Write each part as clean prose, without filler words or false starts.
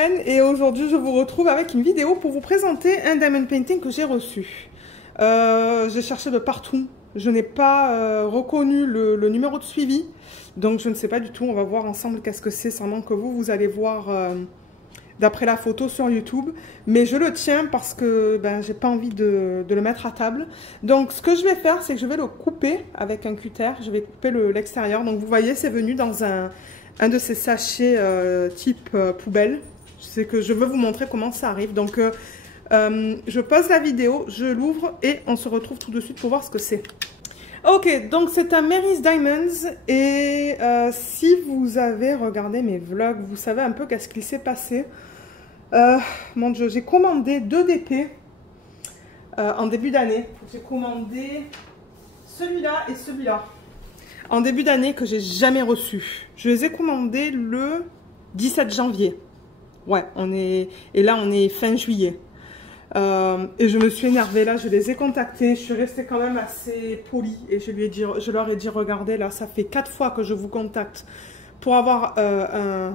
Lorraine et aujourd'hui je vous retrouve avec une vidéo pour vous présenter un diamond painting que j'ai reçu. J'ai cherché de partout, je n'ai pas reconnu le numéro de suivi, donc je ne sais pas du tout, on va voir ensemble qu'est-ce que c'est, sûrement que vous allez voir d'après la photo sur YouTube, mais je le tiens parce que ben, j'ai pas envie de le mettre à table. Donc ce que je vais faire, c'est que je vais le couper avec un cutter, je vais couper l'extérieur, donc vous voyez c'est venu dans un de ces sachets type poubelle. C'est que je veux vous montrer comment ça arrive. Donc je pose la vidéo, je l'ouvre et on se retrouve tout de suite pour voir ce que c'est. Ok, donc c'est un Mary's Diamonds et si vous avez regardé mes vlogs, vous savez un peu qu'est-ce qu'il s'est passé. Mon Dieu, j'ai commandé 2 DP en début d'année. J'ai commandé celui-là et celui-là en début d'année que j'ai jamais reçu. Je les ai commandés le 17 janvier. Ouais, et là on est fin juillet. Et je me suis énervée là, je les ai contactés, je suis restée quand même assez polie et je leur ai dit regardez là, ça fait 4 fois que je vous contacte pour avoir un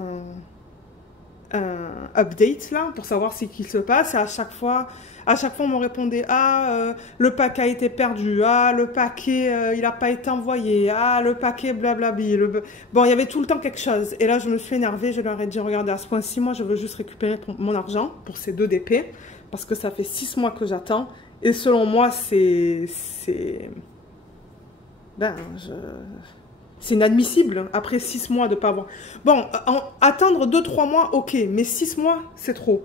update là, pour savoir ce qu'il se passe. Et à chaque fois on me répondait le paquet a été perdu, le paquet il n'a pas été envoyé, le paquet blablabli. Bon, il y avait tout le temps quelque chose. Et là je me suis énervée, je leur ai dit regardez, à ce point-ci moi je veux juste récupérer mon argent pour ces 2 DP parce que ça fait 6 mois que j'attends et selon moi c'est inadmissible après 6 mois de ne pas avoir. Bon, attendre 2-3 mois, ok, mais 6 mois, c'est trop.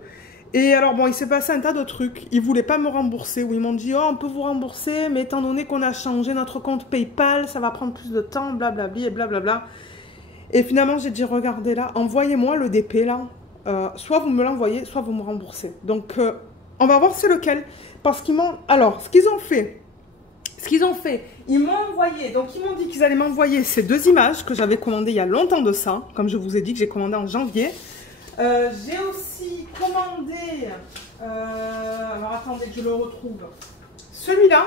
Et alors, bon, il s'est passé un tas de trucs. Ils ne voulaient pas me rembourser, ou ils m'ont dit, oh, on peut vous rembourser, mais étant donné qu'on a changé notre compte PayPal, ça va prendre plus de temps, blablabli et blablabla. Et finalement, j'ai dit, regardez là, envoyez-moi le DP là. Soit vous me l'envoyez, soit vous me remboursez. Donc, on va voir c'est lequel. Parce qu'ils m'ont... Alors, ce qu'ils ont fait, ils m'ont envoyé, donc ils m'ont dit qu'ils allaient m'envoyer ces 2 images que j'avais commandées il y a longtemps de ça, comme je vous ai dit que j'ai commandé en janvier. J'ai aussi commandé, alors attendez que je le retrouve, celui-là,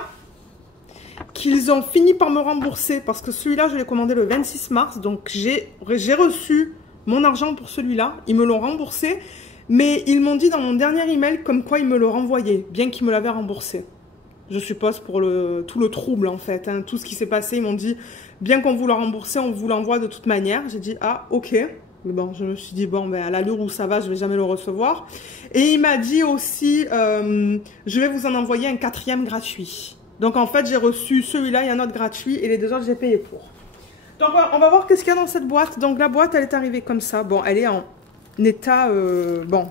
qu'ils ont fini par me rembourser, parce que celui-là je l'ai commandé le 26 mars, donc j'ai reçu mon argent pour celui-là, ils me l'ont remboursé, mais ils m'ont dit dans mon dernier email comme quoi ils me le renvoyaient, bien qu'ils me l'avaient remboursé. Je suppose pour tout le trouble en fait, hein, tout ce qui s'est passé, ils m'ont dit bien qu'on vous l'a remboursé, on vous l'envoie de toute manière. J'ai dit ah ok, mais bon je me suis dit bon ben à l'allure où ça va, je vais jamais le recevoir. Et il m'a dit aussi je vais vous en envoyer un 4e gratuit. Donc en fait j'ai reçu celui-là et un autre gratuit et les 2 autres j'ai payé pour. Donc on va voir qu'est-ce qu'il y a dans cette boîte. Donc la boîte elle est arrivée comme ça, bon elle est en état bon.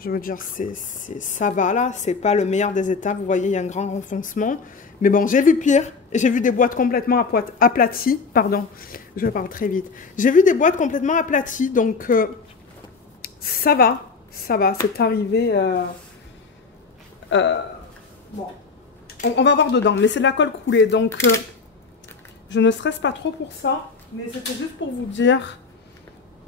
Je veux dire, ça va là, c'est pas le meilleur des états. Vous voyez, il y a un grand renfoncement. Mais bon, j'ai vu pire. J'ai vu des boîtes complètement aplaties. Pardon, je parle très vite. J'ai vu des boîtes complètement aplaties. Donc, ça va. Ça va, c'est arrivé. Bon, on va voir dedans. Mais c'est de la colle coulée. Donc, je ne stresse pas trop pour ça. Mais c'était juste pour vous dire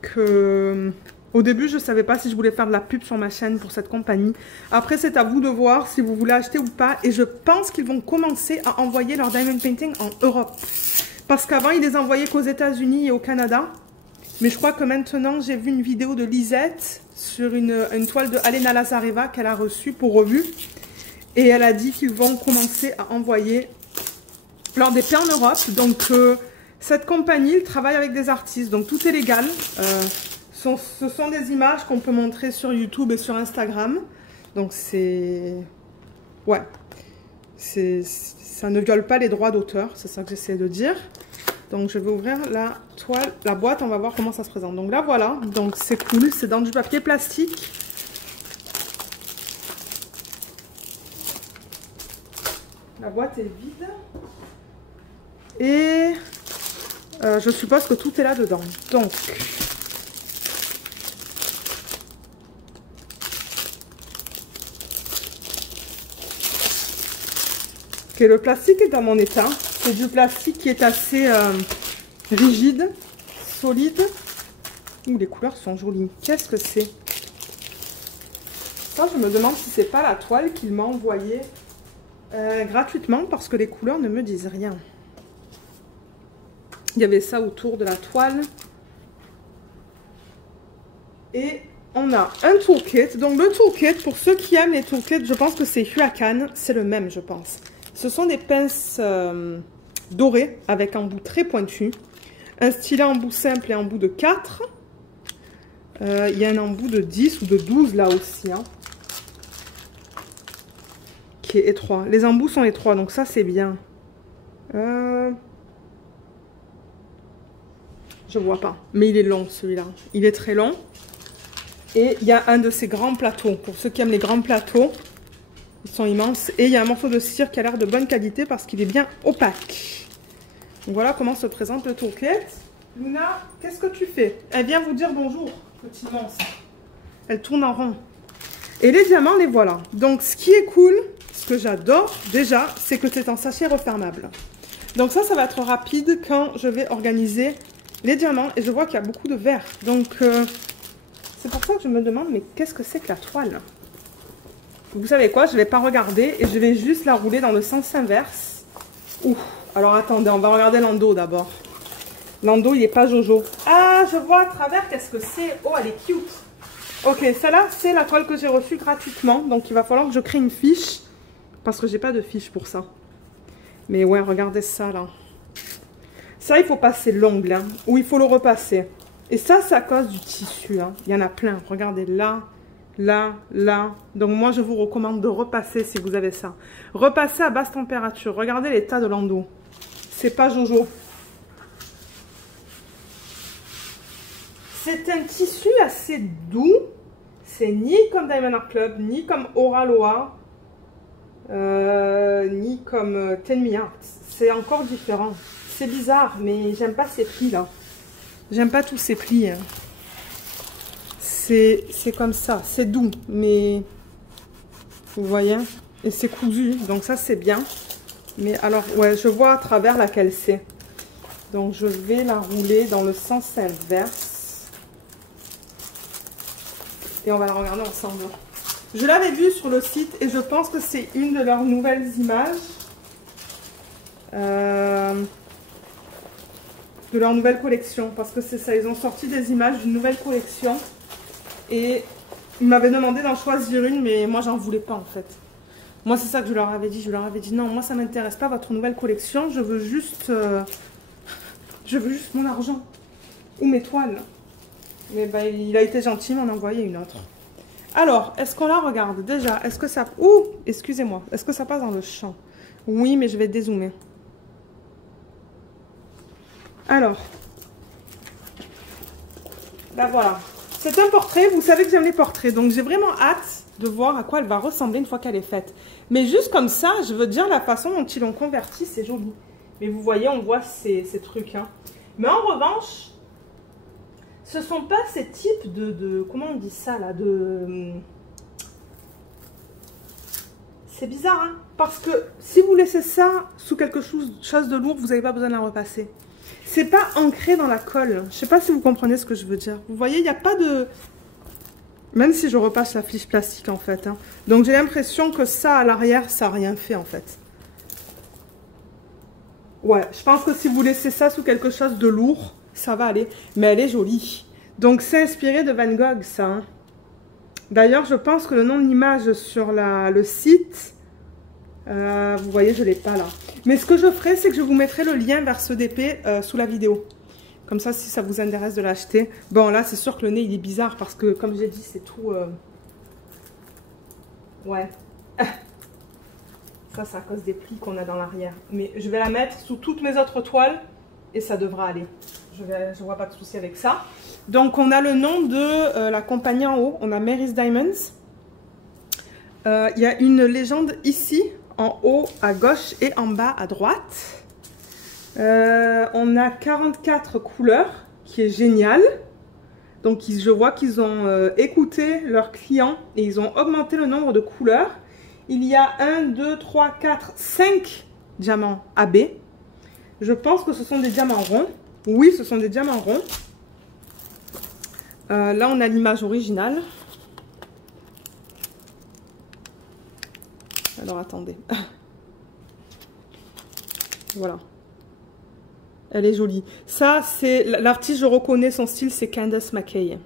que... Au début, je ne savais pas si je voulais faire de la pub sur ma chaîne pour cette compagnie. Après, c'est à vous de voir si vous voulez acheter ou pas. Et je pense qu'ils vont commencer à envoyer leur diamond painting en Europe. Parce qu'avant, ils les envoyaient qu'aux États-Unis et au Canada. Mais je crois que maintenant, j'ai vu une vidéo de Lisette sur une toile de Alena Lazareva qu'elle a reçue pour revue. Et elle a dit qu'ils vont commencer à envoyer leur DP en Europe. Donc, cette compagnie, ils travaillent avec des artistes. Donc, tout est légal. Ce sont des images qu'on peut montrer sur YouTube et sur Instagram. Donc c'est... Ouais. Ça ne viole pas les droits d'auteur. C'est ça que j'essaie de dire. Donc je vais ouvrir la toile, la boîte. On va voir comment ça se présente. Donc là voilà. Donc c'est cool. C'est dans du papier plastique. La boîte est vide. Et je suppose que tout est là dedans. Donc... Ok, le plastique est dans mon état. C'est du plastique qui est assez rigide, solide. Ouh, les couleurs sont jolies. Qu'est-ce que c'est? Ça, je me demande si c'est pas la toile qu'il m'a envoyée gratuitement parce que les couleurs ne me disent rien. Il y avait ça autour de la toile. Et on a un toolkit. Donc le toolkit, pour ceux qui aiment les toolkits, je pense que c'est Huacan. C'est le même, je pense. Ce sont des pinces dorées avec un bout très pointu. Un stylet en bout simple et en bout de 4. Il y a un embout de 10 ou de 12 là aussi. Hein, qui est étroit. Les embouts sont étroits, donc ça c'est bien. Je vois pas. Mais il est long celui-là. Il est très long. Et il y a un de ces grands plateaux. Pour ceux qui aiment les grands plateaux, ils sont immenses. Et il y a un morceau de cire qui a l'air de bonne qualité parce qu'il est bien opaque. Donc voilà comment se présente le toolkit. Luna, qu'est-ce que tu fais? Elle vient vous dire bonjour, petit monstre. Elle tourne en rond. Et les diamants, les voilà. Donc ce qui est cool, ce que j'adore déjà, c'est que c'est un sachet refermable. Donc ça va être rapide quand je vais organiser les diamants. Et je vois qu'il y a beaucoup de verre. Donc c'est pour ça que je me demande, mais qu'est-ce que c'est que la toile? Vous savez quoi? Je ne vais pas regarder et je vais juste la rouler dans le sens inverse. Ouh. Alors attendez, on va regarder l'endos d'abord. L'endos, il n'est pas Jojo. Ah, je vois à travers, qu'est-ce que c'est? Oh, elle est cute. Ok, celle-là, c'est la toile que j'ai reçue gratuitement. Donc, il va falloir que je crée une fiche. Parce que j'ai pas de fiche pour ça. Mais ouais, regardez ça, là. Ça, il faut passer l'ongle. Hein, ou il faut le repasser. Et ça, c'est à cause du tissu. Hein. Il y en a plein. Regardez là, là, là. Donc, moi, je vous recommande de repasser si vous avez ça. Repasser à basse température. Regardez l'état de l'endos. C'est pas Jojo. C'est un tissu assez doux. C'est ni comme Diamond Art Club, ni comme Oraloa, ni comme Tell Me Art. C'est encore différent. C'est bizarre, mais j'aime pas ces plis là. J'aime pas tous ces plis. Hein. C'est comme ça. C'est doux, mais vous voyez. Et c'est cousu, donc ça c'est bien. Mais alors, ouais, je vois à travers laquelle c'est. Donc je vais la rouler dans le sens inverse. Et on va la regarder ensemble. Je l'avais vue sur le site et je pense que c'est une de leurs nouvelles images. De leur nouvelle collection. Parce que c'est ça, ils ont sorti des images d'une nouvelle collection. Et ils m'avaient demandé d'en choisir une, mais moi j'en voulais pas en fait. Moi c'est ça que je leur avais dit. Je leur avais dit non, moi ça m'intéresse pas votre nouvelle collection. Je veux juste mon argent. Ou mes toiles. Mais bah, il a été gentil, il m'en a envoyé une autre. Alors, est-ce qu'on la regarde déjà? Est-ce que ça... Ouh, excusez-moi. Est-ce que ça passe dans le champ? Oui, mais je vais dézoomer. Alors. Là, voilà. C'est un portrait. Vous savez que j'aime les portraits. Donc, j'ai vraiment hâte de voir à quoi elle va ressembler une fois qu'elle est faite. Mais juste comme ça, je veux dire, la façon dont ils l'ont converti, c'est joli. Mais vous voyez, on voit ces trucs. Hein. Mais en revanche... Ce ne sont pas ces types de... Comment on dit ça, là? C'est bizarre, hein? Parce que si vous laissez ça sous quelque chose de lourd, vous n'avez pas besoin de la repasser. C'est pas ancré dans la colle. Je ne sais pas si vous comprenez ce que je veux dire. Vous voyez, il n'y a pas de... Même si je repasse la fiche plastique, en fait. Hein. Donc, j'ai l'impression que ça, à l'arrière, ça n'a rien fait, en fait. Ouais, je pense que si vous laissez ça sous quelque chose de lourd... Ça va aller, mais elle est jolie. Donc, c'est inspiré de Van Gogh, ça. Hein. D'ailleurs, je pense que le nom de l'image sur le site, vous voyez, je ne l'ai pas là. Mais ce que je ferai, c'est que je vous mettrai le lien vers ce DP sous la vidéo. Comme ça, si ça vous intéresse de l'acheter. Bon, là, c'est sûr que le nez, il est bizarre parce que, comme j'ai dit, c'est tout... Ouais. Ça, c'est à cause des plis qu'on a dans l'arrière. Mais je vais la mettre sous toutes mes autres toiles et ça devra aller. Je ne vois pas de souci avec ça. Donc, on a le nom de la compagnie en haut. On a Mary's Diamonds. Il y a une légende ici, en haut à gauche et en bas à droite. On a 44 couleurs, qui est génial. Donc, je vois qu'ils ont écouté leurs clients et ils ont augmenté le nombre de couleurs. Il y a 1, 2, 3, 4, 5 diamants AB. Je pense que ce sont des diamants ronds. Oui, ce sont des diamants ronds. Là, on a l'image originale. Alors, attendez. Voilà. Elle est jolie. Ça, c'est... L'artiste, je reconnais son style, c'est Candace McKay.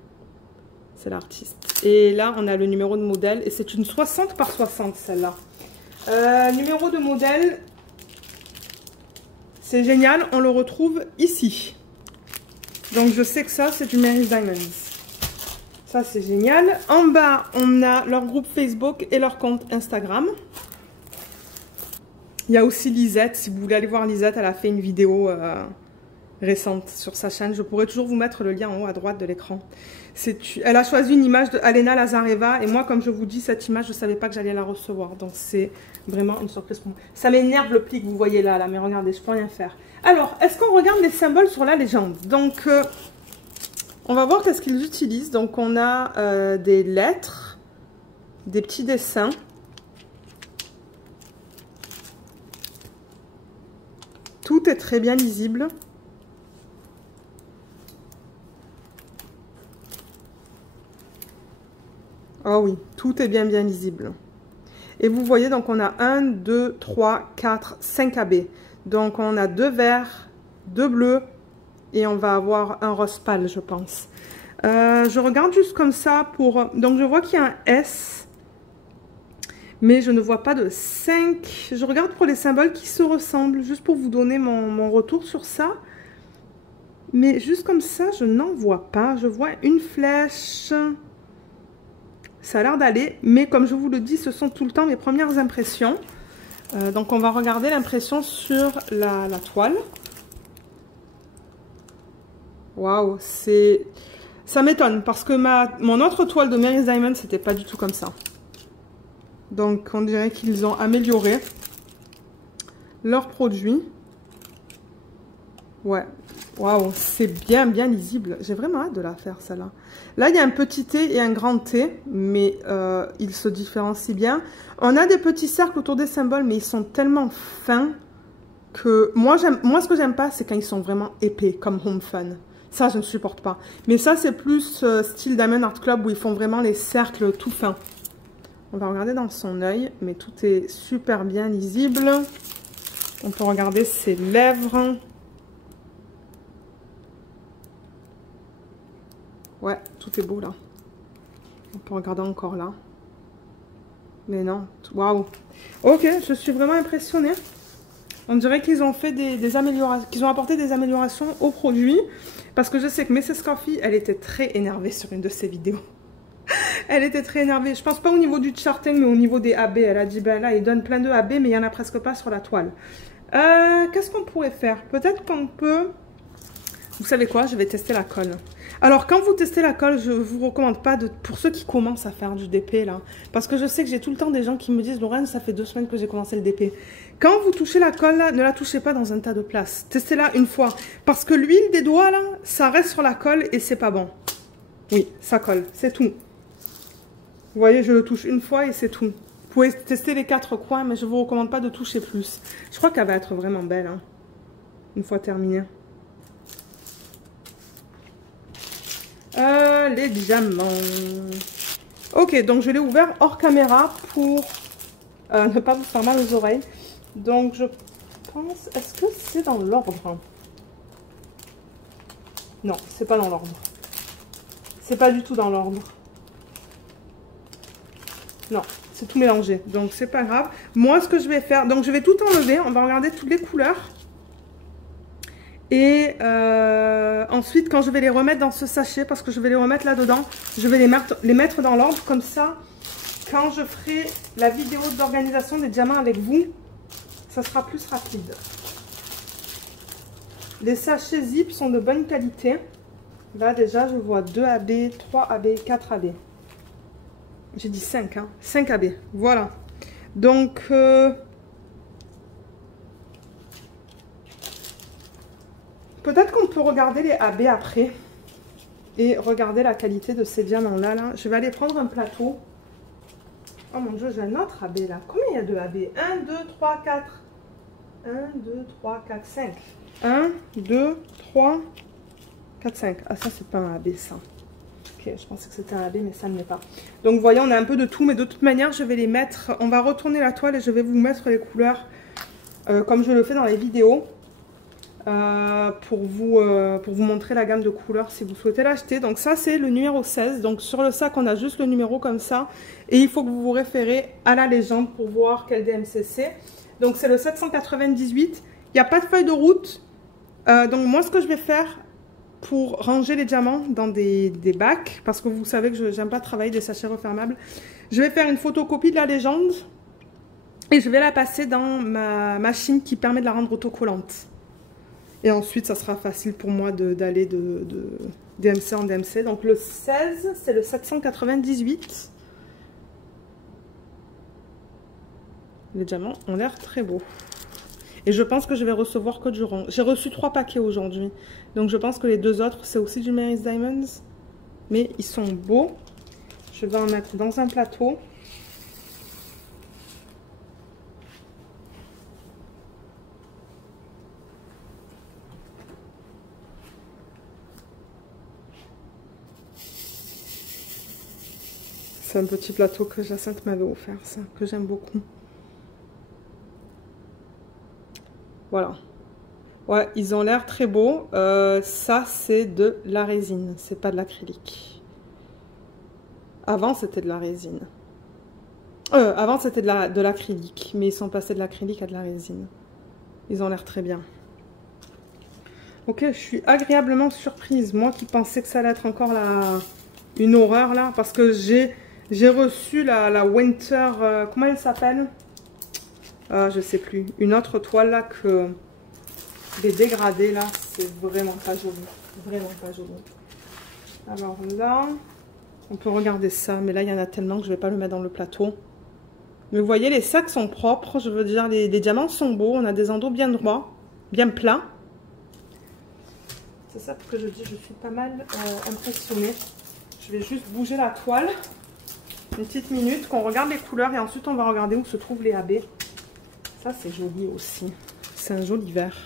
C'est l'artiste. Et là, on a le numéro de modèle. Et c'est une 60 par 60, celle-là. Numéro de modèle. C'est génial. On le retrouve ici. Donc, je sais que ça, c'est du Mary's Diamonds. Ça, c'est génial. En bas, on a leur groupe Facebook et leur compte Instagram. Il y a aussi Lisette. Si vous voulez aller voir Lisette, elle a fait une vidéo récente sur sa chaîne. Je pourrais toujours vous mettre le lien en haut à droite de l'écran. Elle a choisi une image de Alena Lazareva. Et moi, comme je vous dis, cette image, je ne savais pas que j'allais la recevoir. Donc, c'est vraiment une surprise pour moi. Ça m'énerve le pli que vous voyez là. Mais regardez, je ne peux rien faire. Alors, est-ce qu'on regarde les symboles sur la légende? Donc, on va voir qu'est-ce qu'ils utilisent. Donc, on a des lettres, des petits dessins. Tout est très bien lisible. Oh oui, tout est bien lisible. Et vous voyez, donc on a 1, 2, 3, 4, 5 AB. Donc on a 2 verts, 2 bleus et on va avoir un rose pâle, je pense. Je regarde juste comme ça pour... Donc je vois qu'il y a un S, mais je ne vois pas de 5. Je regarde pour les symboles qui se ressemblent, juste pour vous donner mon retour sur ça. Mais juste comme ça, je n'en vois pas. Je vois une flèche... Ça a l'air d'aller, mais comme je vous le dis, ce sont tout le temps mes premières impressions. Donc on va regarder l'impression sur la toile. Waouh, ça m'étonne parce que mon autre toile de Mary's Diamonds, c'était pas du tout comme ça. Donc on dirait qu'ils ont amélioré leurs produits. Ouais, waouh, c'est bien lisible. J'ai vraiment hâte de la faire, celle-là. Là, il y a un petit T et un grand T, mais ils se différencient bien. On a des petits cercles autour des symboles, mais ils sont tellement fins que... Moi, ce que j'aime pas, c'est quand ils sont vraiment épais, comme Home Fun. Ça, je ne supporte pas. Mais ça, c'est plus style Diamond Art Club, où ils font vraiment les cercles tout fins. On va regarder dans son œil, mais tout est super bien lisible. On peut regarder ses lèvres. Ouais, tout est beau là. On peut regarder encore là. Mais non, waouh. Ok, je suis vraiment impressionnée. On dirait qu'ils ont fait des améliorations, qu'ils ont apporté des améliorations au produit. Parce que je sais que Mrs. Coffee, elle était très énervée sur une de ses vidéos. Elle était très énervée. Je pense pas au niveau du charting, mais au niveau des AB. Elle a dit, ben là, il donne plein de AB, mais il n'y en a presque pas sur la toile. Qu'est-ce qu'on pourrait faire? Peut-être qu'on peut... Vous savez quoi? Je vais tester la colle. Alors, quand vous testez la colle, je ne vous recommande pas, pour ceux qui commencent à faire du DP, là, parce que je sais que j'ai tout le temps des gens qui me disent « Lorraine, ça fait 2 semaines que j'ai commencé le DP. » Quand vous touchez la colle, là, ne la touchez pas dans un tas de place. Testez-la une fois. Parce que l'huile des doigts, là, ça reste sur la colle et c'est pas bon. Oui, ça colle, c'est tout. Vous voyez, je le touche une fois et c'est tout. Vous pouvez tester les 4 coins, mais je ne vous recommande pas de toucher plus. Je crois qu'elle va être vraiment belle, hein, une fois terminée. Les diamants. Ok, donc je l'ai ouvert hors caméra pour ne pas vous faire mal aux oreilles. Donc je pense... Est-ce que c'est dans l'ordre? Non, c'est pas dans l'ordre. C'est pas du tout dans l'ordre. Non, c'est tout mélangé. Donc c'est pas grave. Moi, ce que je vais faire... Donc je vais tout enlever. On va regarder toutes les couleurs. Et ensuite, quand je vais les remettre dans ce sachet, parce que je vais les remettre là-dedans, je vais les mettre dans l'ordre. Comme ça, quand je ferai la vidéo d'organisation des diamants avec vous, ça sera plus rapide. Les sachets zip sont de bonne qualité. Là, déjà, je vois 2 AB, 3 AB, 4 AB. J'ai dit 5, hein. 5 AB. Voilà. Donc... peut-être qu'on peut regarder les AB après et regarder la qualité de ces diamants-là. Là. Je vais aller prendre un plateau. Oh mon Dieu, j'ai un autre AB là. Combien il y a de AB? 1, 2, 3, 4. 1, 2, 3, 4, 5. 1, 2, 3, 4, 5. Ah, ça, c'est pas un AB, ça. Ok, je pensais que c'était un AB, mais ça ne l'est pas. Donc, vous voyez, on a un peu de tout, mais de toute manière, je vais les mettre... On va retourner la toile et je vais vous mettre les couleurs comme je le fais dans les vidéos. pour vous montrer la gamme de couleurs si vous souhaitez l'acheter. Donc ça c'est le numéro 16. Donc sur le sac on a juste le numéro comme ça. Et il faut que vous vous référez à la légende pour voir quel DMC c'est. Donc c'est le 798. Il n'y a pas de feuille de route. Donc moi ce que je vais faire pour ranger les diamants dans des bacs, parce que vous savez que je n'aime pas travailler des sachets refermables, je vais faire une photocopie de la légende et je vais la passer dans ma machine qui permet de la rendre autocollante. Et ensuite, ça sera facile pour moi d'aller de DMC en DMC. Donc le 16, c'est le 798. Les diamants ont l'air très beaux. Et je pense que je vais recevoir que du rond. J'ai reçu 3 paquets aujourd'hui. Donc je pense que les 2 autres, c'est aussi du Mary's Diamonds. Mais ils sont beaux. Je vais en mettre dans un plateau. C'est un petit plateau que Jacinthe m'avait offert, ça, que j'aime beaucoup. Voilà. Ouais, ils ont l'air très beaux. Ça, c'est de la résine. C'est pas de l'acrylique. Avant, c'était de la résine. Avant, c'était de l'acrylique. Mais ils sont passés de l'acrylique à de la résine. Ils ont l'air très bien. Ok, je suis agréablement surprise. Moi qui pensais que ça allait être encore une horreur, là. Parce que j'ai reçu la Winter... comment elle s'appelle? Je sais plus. Une autre toile, là, que... des dégradés là, c'est vraiment pas joli, vraiment pas joli. Alors là, on peut regarder ça, mais là il y en a tellement que je vais pas le mettre dans le plateau. Mais vous voyez, les sacs sont propres, je veux dire, les diamants sont beaux, on a des endos bien droits, bien plats. C'est ça que je dis, je suis pas mal impressionnée. Je vais juste bouger la toile, une petite minute, qu'on regarde les couleurs et ensuite on va regarder où se trouvent les AB. Ça c'est joli aussi, c'est un joli vert.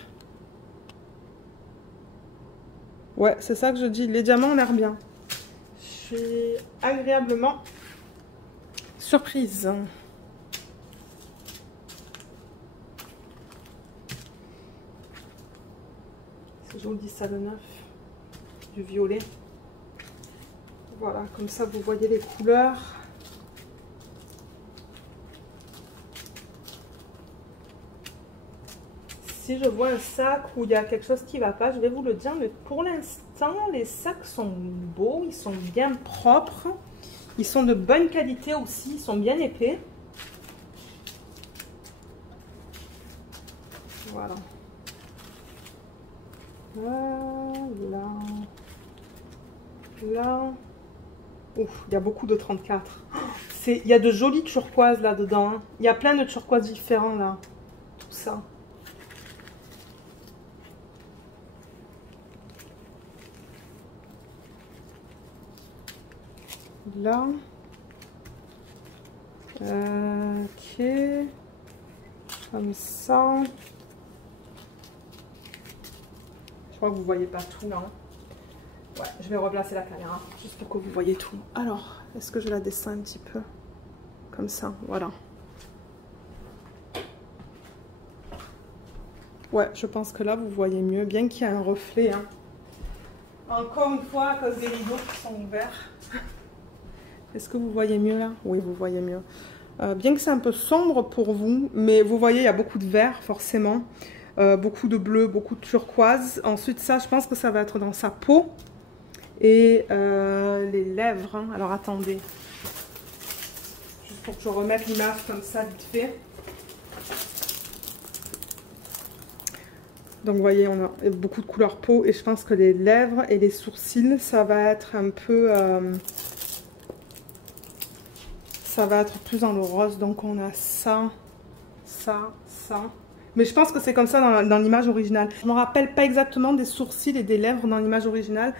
Ouais, c'est ça que je dis. Les diamants ont l'air bien. Je suis agréablement surprise. C'est joli ça, le neuf. Du violet. Voilà, comme ça vous voyez les couleurs. Si je vois un sac où il y a quelque chose qui ne va pas, je vais vous le dire. Mais pour l'instant, les sacs sont beaux, ils sont bien propres. Ils sont de bonne qualité aussi, ils sont bien épais. Voilà. Là. Là. Ouf, il y a beaucoup de 34. Il y a de jolies turquoises là-dedans. Hein. Il y a plein de turquoises différents là. Tout ça. Là. Ok. Comme ça. Je crois que vous voyez pas tout là. Ouais, je vais replacer la caméra juste pour que vous voyez tout. Alors, est-ce que je la descends un petit peu? Comme ça, voilà. Ouais, je pense que là, vous voyez mieux, bien qu'il y ait un reflet. Hein. Encore une fois, à cause des rideaux qui sont ouverts. Est-ce que vous voyez mieux là? Oui, vous voyez mieux. Bien que c'est un peu sombre pour vous, mais vous voyez, il y a beaucoup de vert, forcément. Beaucoup de bleu, beaucoup de turquoise. Ensuite, ça, je pense que ça va être dans sa peau. Et les lèvres. Hein. Alors, attendez. Juste pour que je remette l'image comme ça, vite fait. Donc, vous voyez, on a beaucoup de couleur peau. Et je pense que les lèvres et les sourcils, ça va être un peu... ça va être plus dans le rose. Donc, on a ça, ça, ça. Mais je pense que c'est comme ça dans l'image originale. Je ne me rappelle pas exactement des sourcils et des lèvres dans l'image originale.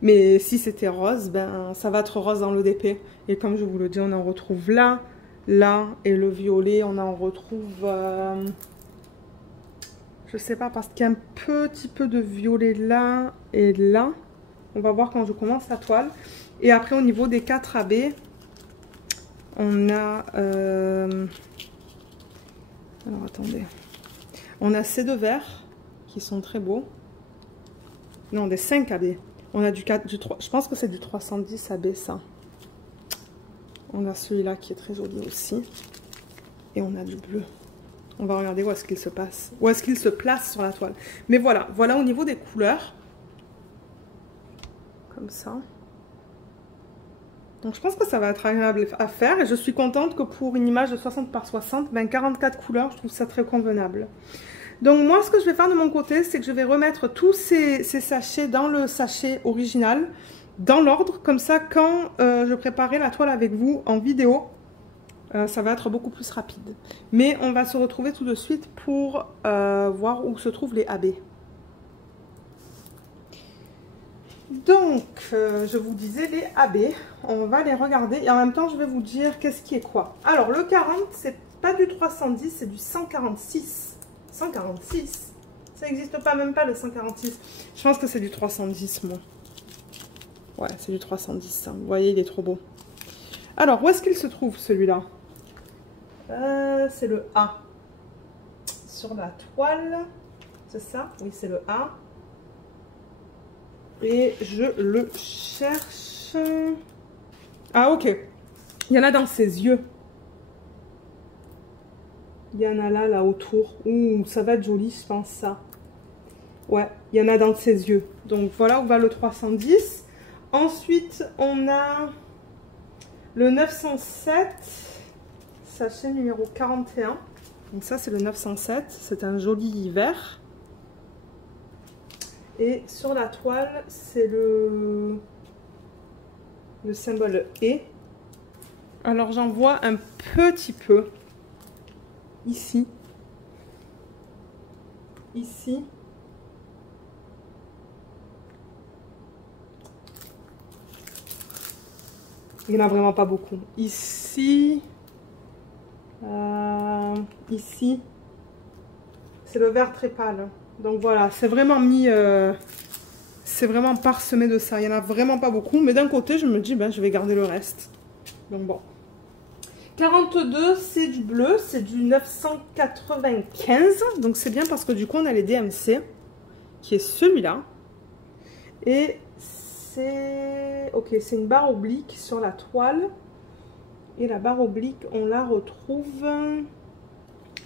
Mais si c'était rose, ben, ça va être rose dans l'EDP. Et comme je vous le dis, on en retrouve là, là. Et le violet, on en retrouve... je sais pas, parce qu'il y a un petit peu de violet là et là. On va voir quand je commence la toile. Et après, au niveau des 4 AB, on a... alors, attendez. On a ces deux verts. qui sont très beaux. Non, des 5 AB. On a du 4, du 3. Je pense que c'est du 310 AB, ça. On a celui-là qui est très joli aussi. Et on a du bleu. On va regarder où est-ce qu'il se passe. Où est-ce qu'il se place sur la toile. Mais voilà. Voilà au niveau des couleurs. Comme ça. Donc je pense que ça va être agréable à faire. Et je suis contente que pour une image de 60 par 60, 44 couleurs, je trouve ça très convenable. Donc moi, ce que je vais faire de mon côté, c'est que je vais remettre tous ces sachets dans le sachet original, dans l'ordre. Comme ça, quand je préparerai la toile avec vous en vidéo, ça va être beaucoup plus rapide. Mais on va se retrouver tout de suite pour voir où se trouvent les AB. Donc, je vous disais les AB, on va les regarder et en même temps, je vais vous dire qu'est-ce qui est quoi. Alors, le 40, c'est pas du 310, c'est du 146. 146, ça n'existe pas, même pas le 146. Je pense que c'est du 310, moi. Ouais, c'est du 310, hein. Vous voyez, il est trop beau. Alors, où est-ce qu'il se trouve, celui-là? C'est le A. Sur la toile, c'est ça? Oui, c'est le A. Et je le cherche. Ah, ok. Il y en a dans ses yeux. Il y en a là autour. Ouh, ça va être joli, je pense, ça. Ouais, il y en a dans ses yeux. Donc, voilà où va le 310. Ensuite, on a le 907. Sachet numéro 41. Donc, ça, c'est le 907. C'est un joli vert. Et sur la toile, c'est le symbole E. Alors, j'en vois un petit peu. Ici. Ici. Il n'y en a vraiment pas beaucoup. Ici. Ici. C'est le vert très pâle. Donc voilà, c'est vraiment mis... c'est vraiment parsemé de ça. Il n'y en a vraiment pas beaucoup. Mais d'un côté, je me dis, ben, je vais garder le reste. Donc bon. 42, c'est du bleu, c'est du 995, donc c'est bien parce que du coup on a les DMC, qui est celui-là. Et c'est... Ok, c'est une barre oblique sur la toile. Et la barre oblique, on la retrouve...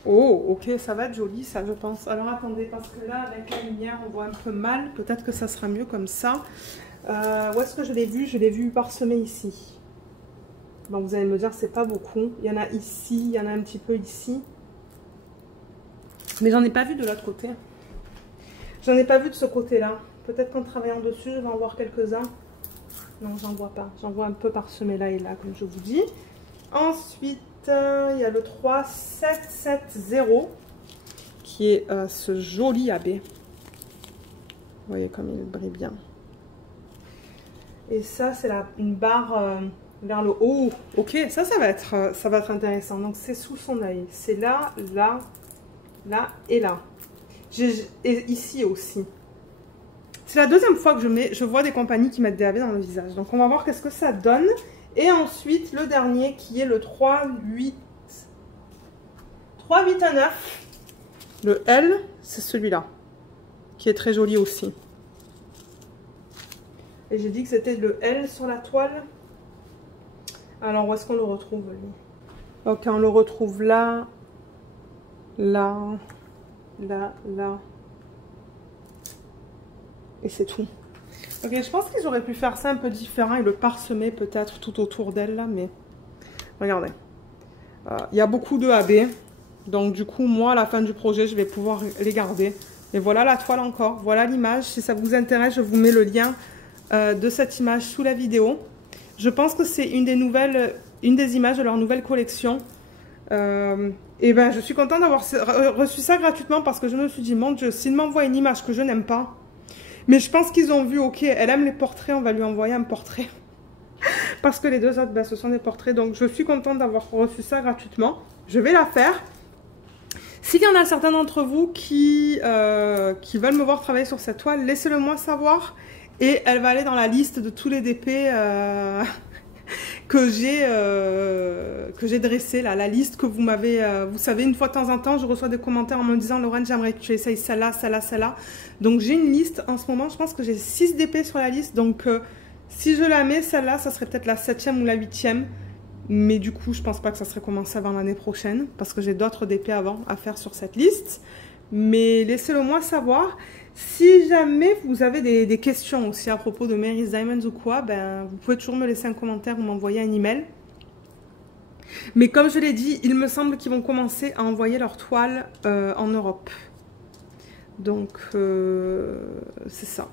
Oh, ok, ça va être joli ça, je pense. Alors attendez, parce que là, avec la lumière, on voit un peu mal. Peut-être que ça sera mieux comme ça. Où est-ce que je l'ai vu? Je l'ai vu parsemé ici. Bon, vous allez me dire, c'est pas beaucoup. Il y en a ici, il y en a un petit peu ici. Mais j'en ai pas vu de l'autre côté. J'en ai pas vu de ce côté-là. Peut-être qu'en travaillant dessus, je vais en voir quelques-uns. Non, j'en vois pas. J'en vois un peu parsemé là et là, comme je vous dis. Ensuite, il y a le 3770, qui est ce joli AB. Vous voyez comme il brille bien. Et ça, c'est une barre... vers le haut. Ok, ça va être intéressant. Donc, c'est sous son œil. C'est là, là, là et là. Et ici aussi. C'est la deuxième fois que je vois des compagnies qui mettent des AB dans le visage. Donc, on va voir qu'est-ce que ça donne. Et ensuite, le dernier qui est le 389. Le L, c'est celui-là. Qui est très joli aussi. Et j'ai dit que c'était le L sur la toile. Alors, où est-ce qu'on le retrouve, lui? Ok, on le retrouve là, là, là, là. Et c'est tout. Ok, je pense qu'ils auraient pu faire ça un peu différent et le parsemer peut-être tout autour d'elle, là, mais... Regardez. Il y a beaucoup de AB. Donc, du coup, moi, à la fin du projet, je vais pouvoir les garder. Et voilà la toile encore. Voilà l'image. Si ça vous intéresse, je vous mets le lien de cette image sous la vidéo. Je pense que c'est une des images de leur nouvelle collection. Et ben, je suis contente d'avoir reçu ça gratuitement parce que je me suis dit, mon Dieu, s'ils m'envoient une image que je n'aime pas, mais je pense qu'ils ont vu, ok, elle aime les portraits, on va lui envoyer un portrait. Parce que les deux autres, ben, ce sont des portraits. Donc, je suis contente d'avoir reçu ça gratuitement. Je vais la faire. S'il y en a certains d'entre vous qui veulent me voir travailler sur cette toile, laissez-le moi savoir. Et elle va aller dans la liste de tous les DP que j'ai dressé là, la liste que vous m'avez, vous savez, une fois de temps en temps, je reçois des commentaires en me disant, Lorraine, j'aimerais que tu essayes celle-là, celle-là, celle-là. Donc j'ai une liste en ce moment, je pense que j'ai 6 DP sur la liste, donc si je la mets, celle-là, ça serait peut-être la 7e ou la 8e. Mais du coup, je pense pas que ça serait commencé avant l'année prochaine, parce que j'ai d'autres DP avant à faire sur cette liste. Mais laissez-le moi savoir. Si jamais vous avez des questions aussi à propos de Mary's Diamonds ou quoi, ben, vous pouvez toujours me laisser un commentaire ou m'envoyer un email. Mais comme je l'ai dit, il me semble qu'ils vont commencer à envoyer leurs toiles en Europe. Donc, c'est ça.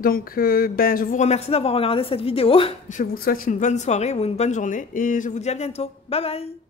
Donc, ben, je vous remercie d'avoir regardé cette vidéo. Je vous souhaite une bonne soirée ou une bonne journée. Et je vous dis à bientôt. Bye bye!